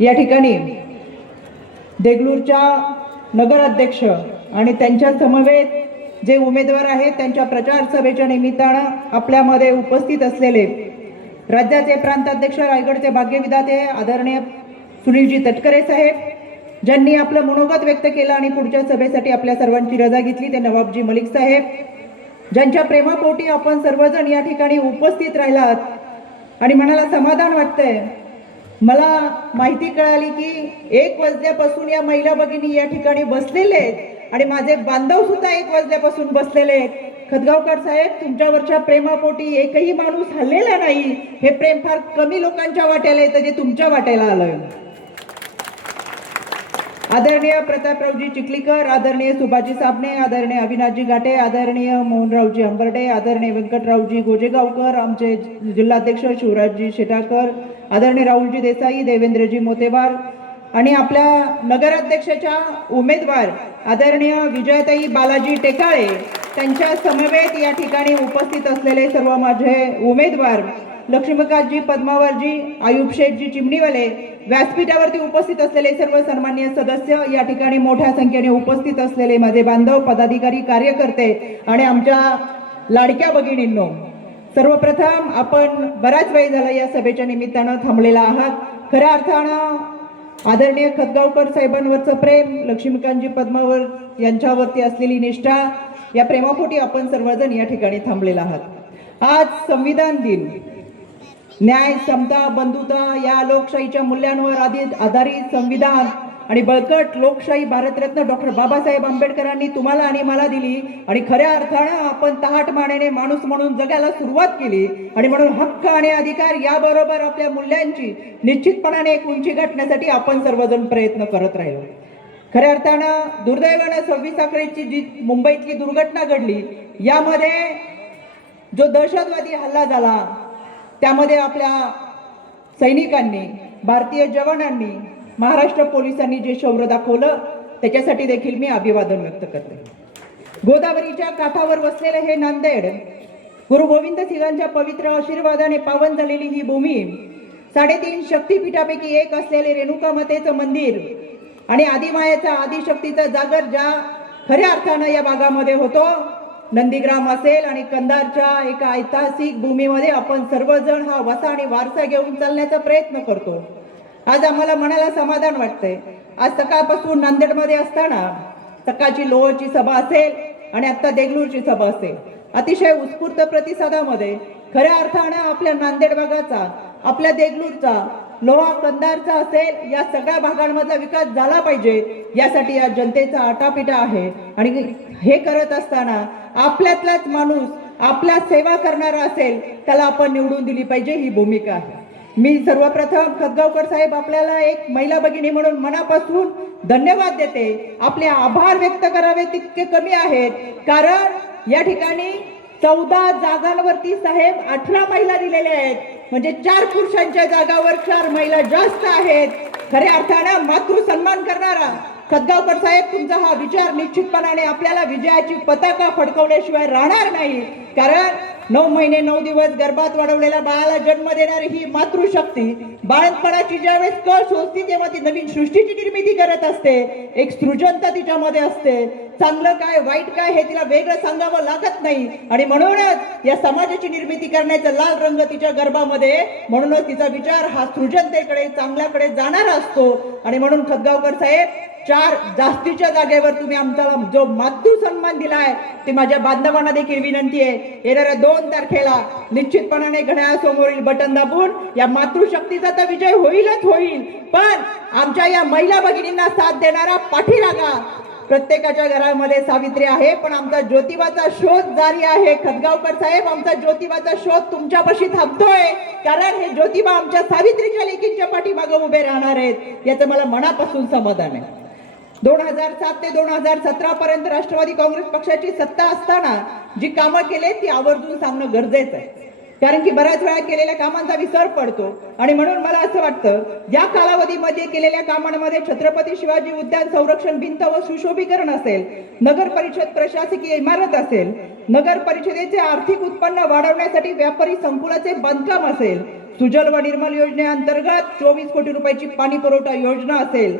या ठिकाणी देगलूरच्या नगराध्यक्ष आणि त्यांच्या समवेत जे उमेदवार आहेत त्यांच्या प्रचार सभेच्या निमित्तानं आपल्यामध्ये उपस्थित असलेले राज्याचे प्रांताध्यक्ष रायगडचे भाग्यविधाते आदरणीय सुनीलजी तटकरे साहेब ज्यांनी आपलं मनोगत व्यक्त केलं आणि पुढच्या सभेसाठी आपल्या सर्वांची रजा घेतली ते नवाबजी मलिक साहेब ज्यांच्या प्रेमापोटी आपण सर्वजण या ठिकाणी उपस्थित राहिलात आणि मनाला समाधान वाटतंय मला माहिती कळाली की एक वाजल्यापासून या महिला भगिनी या ठिकाणी बसलेले आहेत आणि माझे बांधव सुद्धा एक वाजल्यापासून बसलेले आहेत खतगावकर साहेब तुमच्यावरच्या प्रेमापोटी एकही माणूस हल्लेला नाही हे प्रेम फार कमी लोकांच्या वाट्याला येतं जे तुमच्या वाट्याला आलं आदरणीय प्रतापरावजी चिखलीकर आदरणीय सुभाजी साबणे आदरणीय अविनाशजी गाटे आदरणीय मोहनरावजी अंबर्डे आदरणीय व्यंकटरावजी गोजेगावकर आमचे जिल्हाध्यक्ष शिवराजजी शेटाकर आदरणीय राहुलजी देसाई देवेंद्रजी मोतेवार आणि आपल्या नगराध्यक्षाच्या उमेदवार आदरणीय विजयताई बालाजी टेकाळे त्यांच्या समवेत या ठिकाणी उपस्थित असलेले सर्व माझे उमेदवार लक्ष्मीकांतजी पद्मावरजी आयुब शेठजी चिमणीवाले व्यासपीठावरती उपस्थित असलेले सर्व सन्मान्य सदस्य या ठिकाणी मोठ्या संख्येने उपस्थित असलेले माझे बांधव पदाधिकारी कार्यकर्ते आणि आमच्या लाडक्या भगिनींनो सर्वप्रथम आपण बराच वेळ झाला या सभेच्या निमित्तानं थांबलेला आहात खऱ्या अर्थानं आदरणीय खतगावकर साहेबांवरचं प्रेम लक्ष्मीकांतजी पद्मावर यांच्यावरती असलेली निष्ठा या प्रेमापोटी आपण सर्वजण या ठिकाणी थांबलेला आहात आज संविधान दिन न्याय समता बंधुता या लोकशाहीच्या मूल्यांवर आधी आधारित संविधान आणि बळकट लोकशाही भारतरत्न डॉक्टर बाबासाहेब आंबेडकरांनी तुम्हाला आणि मला दिली आणि खऱ्या अर्थानं आपण तहाट मानेने माणूस म्हणून जगायला सुरुवात केली आणि म्हणून हक्क आणि अधिकार याबरोबर आपल्या मूल्यांची निश्चितपणाने एक उंची गाठण्यासाठी आपण सर्वजण प्रयत्न करत राहिलो खऱ्या अर्थानं दुर्दैवानं सव्वीस आकडेची जी मुंबईतली दुर्घटना घडली यामध्ये जो दहशतवादी हल्ला झाला त्यामध्ये आपल्या सैनिकांनी भारतीय जवानांनी महाराष्ट्र पोलिसांनी जे शौर्य दाखवलं त्याच्यासाठी देखील मी अभिवादन व्यक्त करते गोदावरीच्या काठावर वसलेलं हे नांदेड गुरु गोविंद सिंगांच्या पवित्र आशीर्वादाने पावन झालेली ही भूमी साडेतीन शक्तीपीठापैकी एक असलेले रेणुका मातेचं मंदिर आणि आदिमायाचा आदिशक्तीचा जागर ज्या खऱ्या अर्थानं या भागामध्ये होतो नंदीग्राम असेल आणि कंदारच्या एका ऐतिहासिक भूमीमध्ये आपण सर्वजण हा वसा आणि वारसा घेऊन चालण्याचा प्रयत्न करतो आज आम्हाला मनाला समाधान वाटतंय आज सकाळपासून नांदेडमध्ये असताना सकाळची लोहची सभा असेल आणि आत्ता देगलूरची सभा असेल अतिशय उत्स्फूर्त प्रतिसादामध्ये खऱ्या अर्थानं आपल्या नांदेड भागाचा आपल्या देगलूरचा लोहा कंदारचा असेल या सगळ्या भागांमधला विकास झाला पाहिजे यासाठी या जनतेचा आटापिटा आहे आणि हे करत असताना आपल्यातलाच माणूस आपल्या सेवा करणारा असेल त्याला आपण निवडून दिली पाहिजे ही भूमिका आहे मी सर्वप्रथम खतगावकर साहेब आपल्याला एक महिला भगिनी म्हणून मनापासून धन्यवाद देते आपले आभार व्यक्त करावे तितके कमी आहेत कारण या ठिकाणी चौदा जागांवरती साहेब अठरा महिला दिलेल्या आहेत म्हणजे चार पुरुषांच्या जागावर चार महिला जास्त आहेत खऱ्या अर्थानं मातृ सन्मान करणारा खतगावकर साहेब तुमचा हा विचार निश्चितपणाने आपल्याला विजयाची पताका फडकवल्याशिवाय राहणार नाही कारण नऊ महिने नऊ दिवस गर्भात वाढवलेल्या बाळाला जन्म देणारी ही मातृशक्ती बाळंतपणाची ज्यावेळेस कळ शोधती तेव्हा ती नवीन सृष्टीची निर्मिती करत असते एक सृजनता तिच्यामध्ये असते चांगलं काय वाईट काय हे तिला वेगळं सांगावं लागत नाही आणि म्हणूनच या समाजाची निर्मिती करण्याचा लाल रंग तिच्या गर्भामध्ये म्हणूनच तिचा विचार हा सृजनतेकडे चांगल्याकडे जाणारा असतो आणि म्हणून खदगावकर साहेब चार जास्तीच्या जागेवर तुम्ही आमचा जो मातृ सन्मान दिला आहे ते माझ्या बांधवांना देखील विनंती आहे येणाऱ्या दोन तारखेला निश्चितपणाने घड्यासमोरील बटन दाबून या मातृशक्तीचा तर विजय होईलच होईल पण आमच्या या महिला भगिनींना साथ देणारा पाठीरागा प्रत्येकाच्या घरामध्ये सावित्री आहे पण आमचा ज्योतिबाचा शोध जारी आहे खतगावकर साहेब आमचा ज्योतिबाचा शोध तुमच्यापाशी थांबतोय कारण हे ज्योतिबा आमच्या सावित्रीच्या लेखीच्या पाठीमागं उभे राहणार आहेत याचं मला मनापासून समाधान आहे दोन हजार सात ते दोन हजार सतरा पर्यंत राष्ट्रवादी काँग्रेस पक्षाची सत्ता असताना जी कामं केले ती आवर्जून सांगणं गरजेचं आहे कारण की बऱ्याच वेळा केलेल्या कामांचा विसर पडतो आणि म्हणून मला असं वाटतं या कालावधीमध्ये केलेल्या कामांमध्ये छत्रपती शिवाजी उद्यान संरक्षण भिंत व सुशोभीकरण असेल नगर परिषद प्रशासकीय इमारत असेल नगर परिषदेचे आर्थिक उत्पन्न वाढवण्यासाठी व्यापारी संकुलाचे बांधकाम असेल सुजल व निर्मल योजनेअंतर्गत चोवीस कोटी रुपयाची पाणी पुरवठा योजना असेल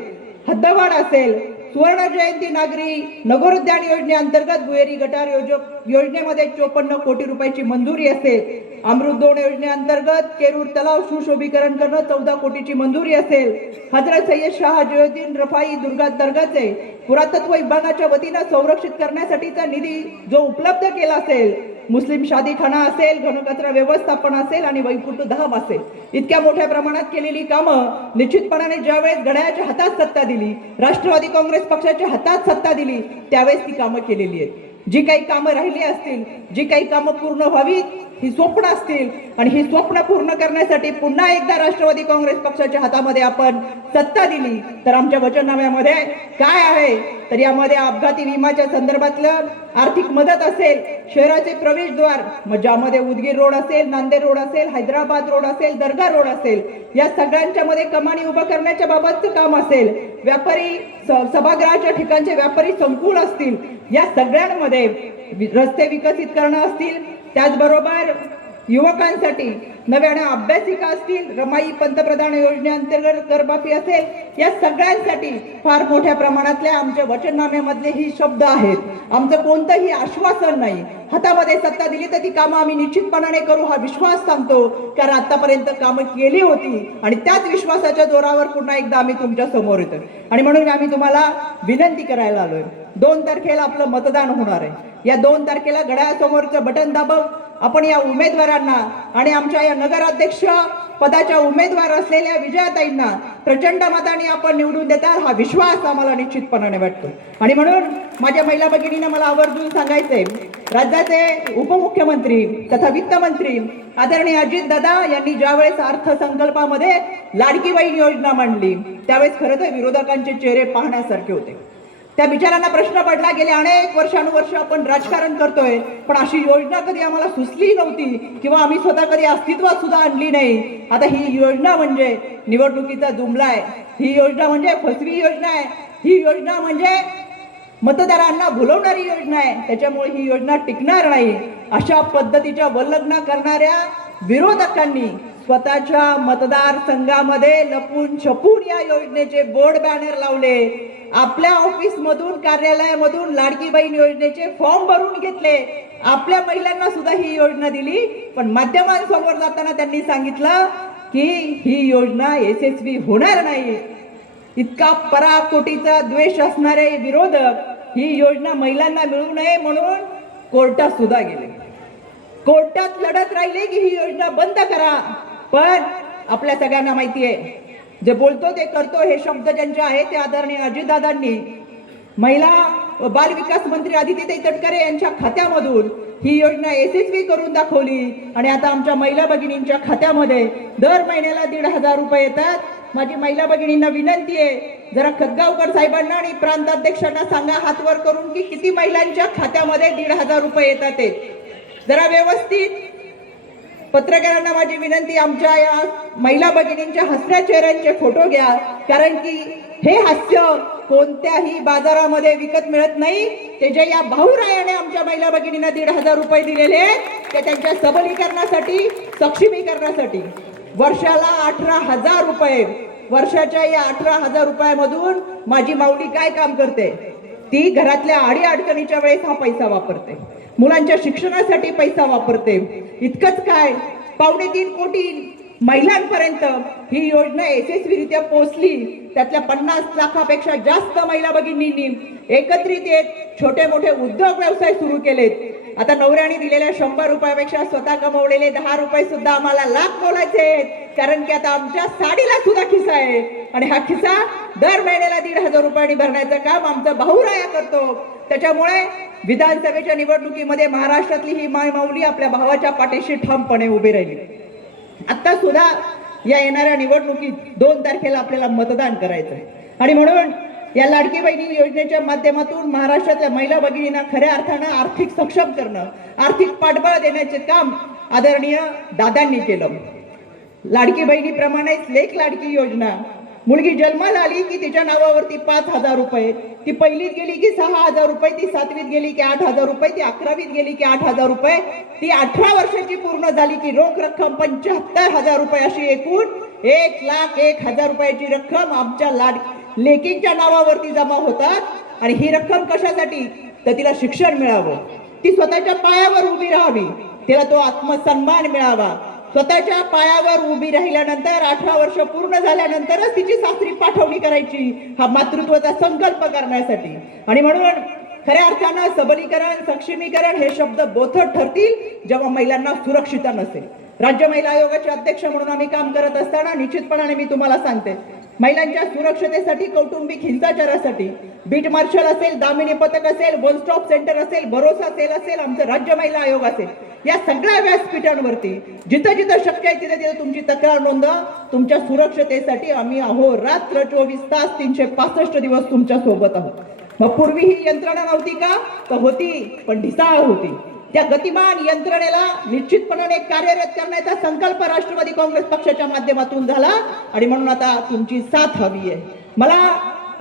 हद्दवाड असेल सुवर्ण जयंती नागरी नगरोद्यान योजनेअंतर्गत भुहेरी गटार योजक योजनेमध्ये चोपन्न कोटी रुपयाची मंजुरी असेल अमृतदोण योजनेअंतर्गत केरूर तलाव सुशोभीकरण करणं चौदा कोटीची मंजुरी असेल हजरत सय्यद शाह जयोद्दीन रफाई दुर्गा दर्गाचे पुरातत्व विभागाच्या वतीनं संरक्षित करण्यासाठीचा निधी जो उपलब्ध केला असेल मुस्लिम शादीखाना असेल घनकचरा व्यवस्थापन असेल आणि वैकुंठ धाम असेल इतक्या मोठ्या प्रमाणात केलेली कामं निश्चितपणाने ज्यावेळेस घड्याळ्याच्या हातात सत्ता दिली राष्ट्रवादी काँग्रेस पक्षाच्या हातात सत्ता दिली त्यावेळेस ती कामं केलेली आहेत जी काही कामं राहिली असतील जी काही कामं पूर्ण व्हावीत ही स्वप्न असतील आणि ही स्वप्न पूर्ण करण्यासाठी पुन्हा एकदा राष्ट्रवादी काँग्रेस पक्षाच्या हातामध्ये आपण सत्ता दिली तर आमच्या वचननाम्यामध्ये काय आहे तर यामध्ये अपघाती विमाच्या संदर्भातलं आर्थिक मदत असेल शहराचे प्रवेशद्वार मग ज्यामध्ये उदगीर रोड असेल नांदेड रोड असेल हैदराबाद रोड असेल दर्गा रोड असेल या सगळ्यांच्या मध्ये कमानी उभं करण्याच्या बाबतचं काम असेल व्यापारी सभागृहाच्या ठिकाणचे व्यापारी संकुल असतील या सगळ्यांमध्ये रस्ते विकसित करणं असतील त्याचबरोबर युवकांसाठी नव्याने अभ्यासिका असतील रमाई पंतप्रधान योजनेअंतर्गत करमाफी असेल या सगळ्यांसाठी फार मोठ्या प्रमाणातल्या आमच्या वचननाम्यामधले ही शब्द आहेत आमचं कोणतंही आश्वासन नाही हातामध्ये सत्ता दिली तर ती कामं आम्ही निश्चितपणाने करू हा विश्वास सांगतो कारण आतापर्यंत कामं केली होती आणि त्याच विश्वासाच्या जोरावर पुन्हा एकदा आम्ही तुमच्या समोर येतो आणि म्हणून आम्ही तुम्हाला विनंती करायला आलोय दोन तारखेला आपलं मतदान होणार आहे या दोन तारखेला घड्याळासमोरचं बटन दाबव आपण या उमेदवारांना आणि आमच्या या नगराध्यक्ष पदाच्या उमेदवार असलेल्या विजयाताईंना प्रचंड मताने आपण निवडून देतात हा विश्वास आम्हाला निश्चितपणाने वाटतो आणि म्हणून माझ्या महिला भगिनीनं मला आवर्जून सांगायचंय राज्याचे उपमुख्यमंत्री तथा वित्तमंत्री आदरणीय अजित दादा यांनी ज्यावेळेस अर्थसंकल्पामध्ये लाडकी बहीण योजना मांडली त्यावेळेस खरं तर विरोधकांचे चेहरे पाहण्यासारखे होते त्या बिचाऱ्यांना प्रश्न पडला गेले अनेक वर्षानुवर्ष आपण राजकारण करतोय पण अशी योजना कधी आम्हाला सुचली नव्हती किंवा आम्ही स्वतः कधी अस्तित्वात सुद्धा आणली नाही आता ही योजना म्हणजे निवडणुकीचा जुमला आहे ही योजना म्हणजे फसवी योजना आहे ही योजना म्हणजे मतदारांना भुलवणारी योजना आहे त्याच्यामुळे ही योजना टिकणार नाही अशा पद्धतीच्या वल्लग्न करणाऱ्या विरोधकांनी स्वतःच्या मतदारसंघामध्ये लपून छपून या योजनेचे बोर्ड बॅनर लावले आपल्या ऑफिसमधून कार्यालयामधून लाडकी बहीण योजनेचे फॉर्म भरून घेतले आपल्या महिलांना सुद्धा ही योजना दिली पण माध्यमांसमोर जाताना त्यांनी सांगितलं की ही योजना यशस्वी होणार नाही इतका पराकोटीचा द्वेष असणारे विरोधक ही योजना महिलांना मिळू नये म्हणून कोर्टात सुद्धा गेले कोर्टात लढत राहिले की ही योजना बंद करा पण आपल्या सगळ्यांना माहिती आहे जे बोलतो ते करतो हे शब्द ज्यांचे आहेत ते आदरणीय अजितदादांनी महिला बाल विकास मंत्री आदिती तटकरे यांच्या खात्यामधून ही योजना यशस्वी करून दाखवली आणि आता आमच्या महिला भगिनींच्या खात्यामध्ये दर महिन्याला दीड हजार रुपये येतात माझी महिला भगिनींना विनंती आहे जरा खतगावकर साहेबांना आणि प्रांताध्यक्षांना सांगा हातवर करून की किती महिलांच्या खात्यामध्ये दीड हजार रुपये येतात ते जरा व्यवस्थित पत्रकारांना माझी विनंती आमच्या या महिला भगिनींच्या हसऱ्या चेहऱ्यांचे फोटो घ्या कारण की हे हास्य कोणत्याही बाजारामध्ये विकत मिळत नाही ते जे या भाऊरायाने आमच्या महिला भगिनींना दीड हजार रुपये दिलेले ते त्यांच्या सबलीकरणासाठी सक्षमीकरणासाठी वर्षाला अठरा हजार रुपये वर्षाच्या या अठरा हजार रुपयामधून माझी माऊली काय काम करते ती घरातल्या आडी अडचणीच्या वेळेस हा पैसा वापरते मुलांच्या शिक्षणासाठी पैसा वापरते इतकंच काय पावणे तीन कोटी महिलांपर्यंत ही योजना यशस्वीरित्या पोहोचली त्यातल्या पन्नास लाखापेक्षा जास्त महिला भगिनींनी एकत्रित येत छोटे मोठे उद्योग व्यवसाय सुरू केलेत आता नवऱ्याने दिलेल्या शंभर रुपयापेक्षा स्वतः कमवलेले दहा रुपये सुद्धा आम्हाला लाख बोलायचे आहेत कारण की आता आमच्या साडीला सुद्धा खिसा आहे आणि हा खिसा दर महिन्याला दीड हजार रुपयांनी भरण्याचं काम आमचा भाऊराया करतो त्याच्यामुळे विधानसभेच्या निवडणुकीमध्ये महाराष्ट्रातली ही माय माऊली आपल्या भावाच्या पाठीशी ठामपणे उभी राहिली आता सुद्धा या येणाऱ्या निवडणुकीत दोन तारखेला आपल्याला मतदान करायचं आहे आणि म्हणून या लाडकी बहिणी योजनेच्या माध्यमातून महाराष्ट्रातल्या महिला भगिनींना खऱ्या अर्थानं आर्थिक सक्षम करणं आर्थिक पाठबळ देण्याचे काम आदरणीय दादांनी केलं लाडकी बहिणीप्रमाणेच लेख लाडकी योजना मुलगी जन्माला आली की तिच्या नावावरती पाच हजार रुपये ती पहिलीत गेली की सहा हजार रुपये ती सातवीत गेली की आठ हजार रुपये ती अकरावीत गेली की आठ हजार रुपये ती अठरा वर्षाची पूर्ण झाली की रोख रक्कम पंच्याहत्तर हजार रुपये अशी एकूण एक लाख एक हजार रुपयाची रक्कम आमच्या लाड लेकींच्या नावावरती जमा होतात आणि ही रक्कम कशासाठी तर तिला शिक्षण मिळावं ती स्वतःच्या पायावर उभी राहावी तिला तो आत्मसन्मान मिळावा स्वतःच्या पायावर उभी राहिल्यानंतर अठरा वर्ष पूर्ण झाल्यानंतरच तिची सासरी पाठवणी करायची हा मातृत्वाचा संकल्प करण्यासाठी आणि म्हणून खऱ्या अर्थानं सबलीकरण सक्षमीकरण हे शब्द बोथट ठरतील जेव्हा महिलांना सुरक्षित नसेल राज्य महिला आयोगाचे अध्यक्ष म्हणून आम्ही काम करत असताना निश्चितपणाने मी तुम्हाला सांगते महिलांच्या सुरक्षतेसाठी कौटुंबिक हिंसाचारासाठी बीट मार्शल असेल दामिनी पथक असेल वन स्टॉप सेंटर असेल भरोसा सेल असेल आमचं राज्य महिला आयोग असेल या सगळ्या व्यासपीठांवरती जिथं जिथं शक्य आहे तिथे तिथे तुमची तक्रार नोंदवा तुमच्या सुरक्षतेसाठी आम्ही आहो रात्र चोवीस तास तीनशे पासष्ट दिवस तुमच्या सोबत आहोत मग पूर्वी ही यंत्रणा नव्हती का तर होती पण ढिसाळ होती त्या गतिमान यंत्रणेला निश्चितपणाने कार्यरत करण्याचा संकल्प राष्ट्रवादी काँग्रेस पक्षाच्या माध्यमातून झाला आणि म्हणून आता तुमची साथ हवी आहे मला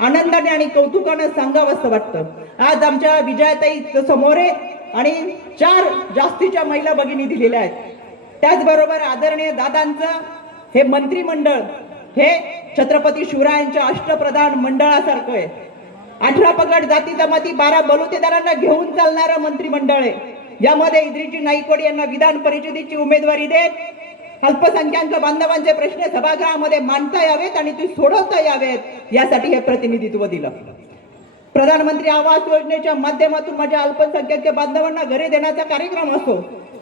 आनंदाने आणि कौतुकाने सांगावं असं वाटतं आज आमच्या विजयाताई समोरे आणि चार जास्तीच्या महिला भगिनी दिलेल्या आहेत त्याचबरोबर आदरणीय दादांचं हे मंत्रिमंडळ हे छत्रपती शिवरायांच्या अष्टप्रधान मंडळासारखं आहे अठरा पगड जाती जमाती बारा बलुतेदारांना घेऊन चालणारं मंत्रिमंडळ आहे यामध्ये इद्रिजी नाईकवाड यांना विधान परिषदेची उमेदवारी देत अल्पसंख्याक बांधवांचे प्रश्न सभागृहामध्ये मांडता यावेत आणि ते सोडवता यावेत यासाठी हे प्रतिनिधित्व दिलं प्रधानमंत्री आवास योजनेच्या माध्यमातून माझ्या अल्पसंख्याक बांधवांना घरे देण्याचा कार्यक्रम असो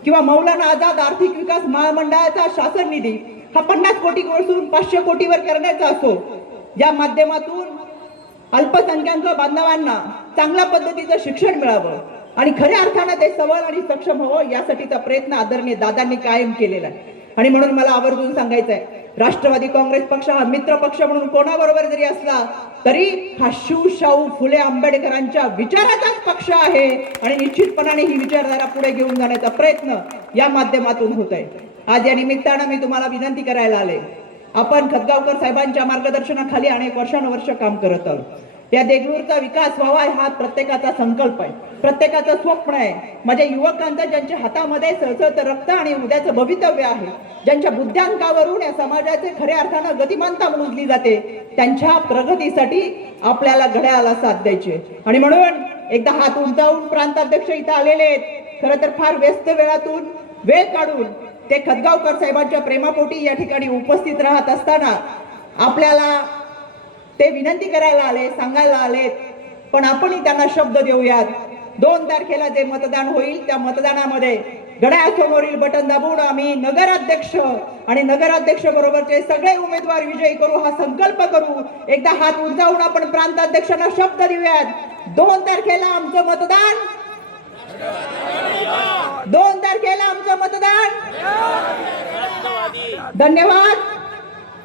किंवा मौलाना आझाद आर्थिक विकास महामंडळाचा शासन निधी हा पन्नास कोटी पासून पाचशे कोटीवर करण्याचा असो या माध्यमातून अल्पसंख्याक बांधवांना चांगल्या पद्धतीचं शिक्षण मिळावं आणि खऱ्या अर्थानं ते सवल आणि सक्षम हवं यासाठीचा प्रयत्न आदरणीय दादांनी कायम केलेला आहे आणि म्हणून मला आवर्जून सांगायचंय राष्ट्रवादी काँग्रेस पक्ष हा मित्र पक्ष म्हणून कोणाबरोबर जरी असला तरी हा शाहू फुले आंबेडकरांच्या विचाराचाच पक्ष आहे आणि निश्चितपणाने ही विचारधारा पुढे घेऊन जाण्याचा प्रयत्न या माध्यमातून होत आहे आज या निमित्तानं मी तुम्हाला विनंती करायला आले आपण खदगावकर साहेबांच्या मार्गदर्शनाखाली अनेक वर्षानुवर्ष काम करत आहोत या देगलूरचा विकास व्हावा हा प्रत्येकाचा संकल्प आहे प्रत्येकाचं स्वप्न आहे माझ्या म्हणजे युवकांचं ज्यांच्या हातामध्ये सळसळत रक्त आणि उद्याचं भवितव्य आहे ज्यांच्या बुद्ध्यांकावरून या समाजाचे खऱ्या अर्थानं गतिमानता मोजली जाते त्यांच्या प्रगतीसाठी आपल्याला घड्याला साथ द्यायची आणि म्हणून एकदा हात उंचावून प्रांताध्यक्ष इथं आलेले आहेत खरं तर फार व्यस्त वेळातून वेळ काढून ते खदगावकर साहेबांच्या प्रेमापोटी या ठिकाणी उपस्थित राहत असताना आपल्याला ते विनंती करायला आले सांगायला आलेत पण आपणही त्यांना शब्द देऊयात दोन तारखेला जे मतदान होईल त्या मतदानामध्ये घड्याळसमोरील बटन दाबून आम्ही नगराध्यक्ष आणि नगराध्यक्ष बरोबरचे सगळे उमेदवार विजयी करू हा संकल्प करू एकदा हात उंचावून आपण प्रांताध्यक्षांना शब्द देऊयात दोन तारखेला आमचं मतदान दोन तारखेला आमचं मतदान धन्यवाद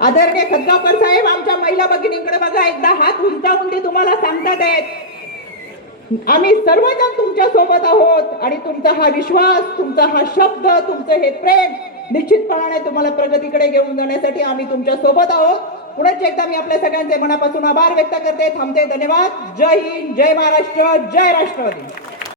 आदरणीय खदगावकर साहेब आमच्या महिला भगिनींकडे बघा एकदा हात उंचावून ते तुम्हाला सांगतात आहेत आम्ही सर्वजण तुमच्या सोबत आहोत आणि तुमचा हा विश्वास तुमचा हा शब्द तुमचं हे प्रेम निश्चितपणाने तुम्हाला प्रगतीकडे घेऊन जाण्यासाठी आम्ही तुमच्या सोबत आहोत पुढेच एकदा मी आपल्या सगळ्यांचे मनापासून आभार व्यक्त करते थांबते धन्यवाद जय हिंद जय महाराष्ट्र जय राष्ट्रवादी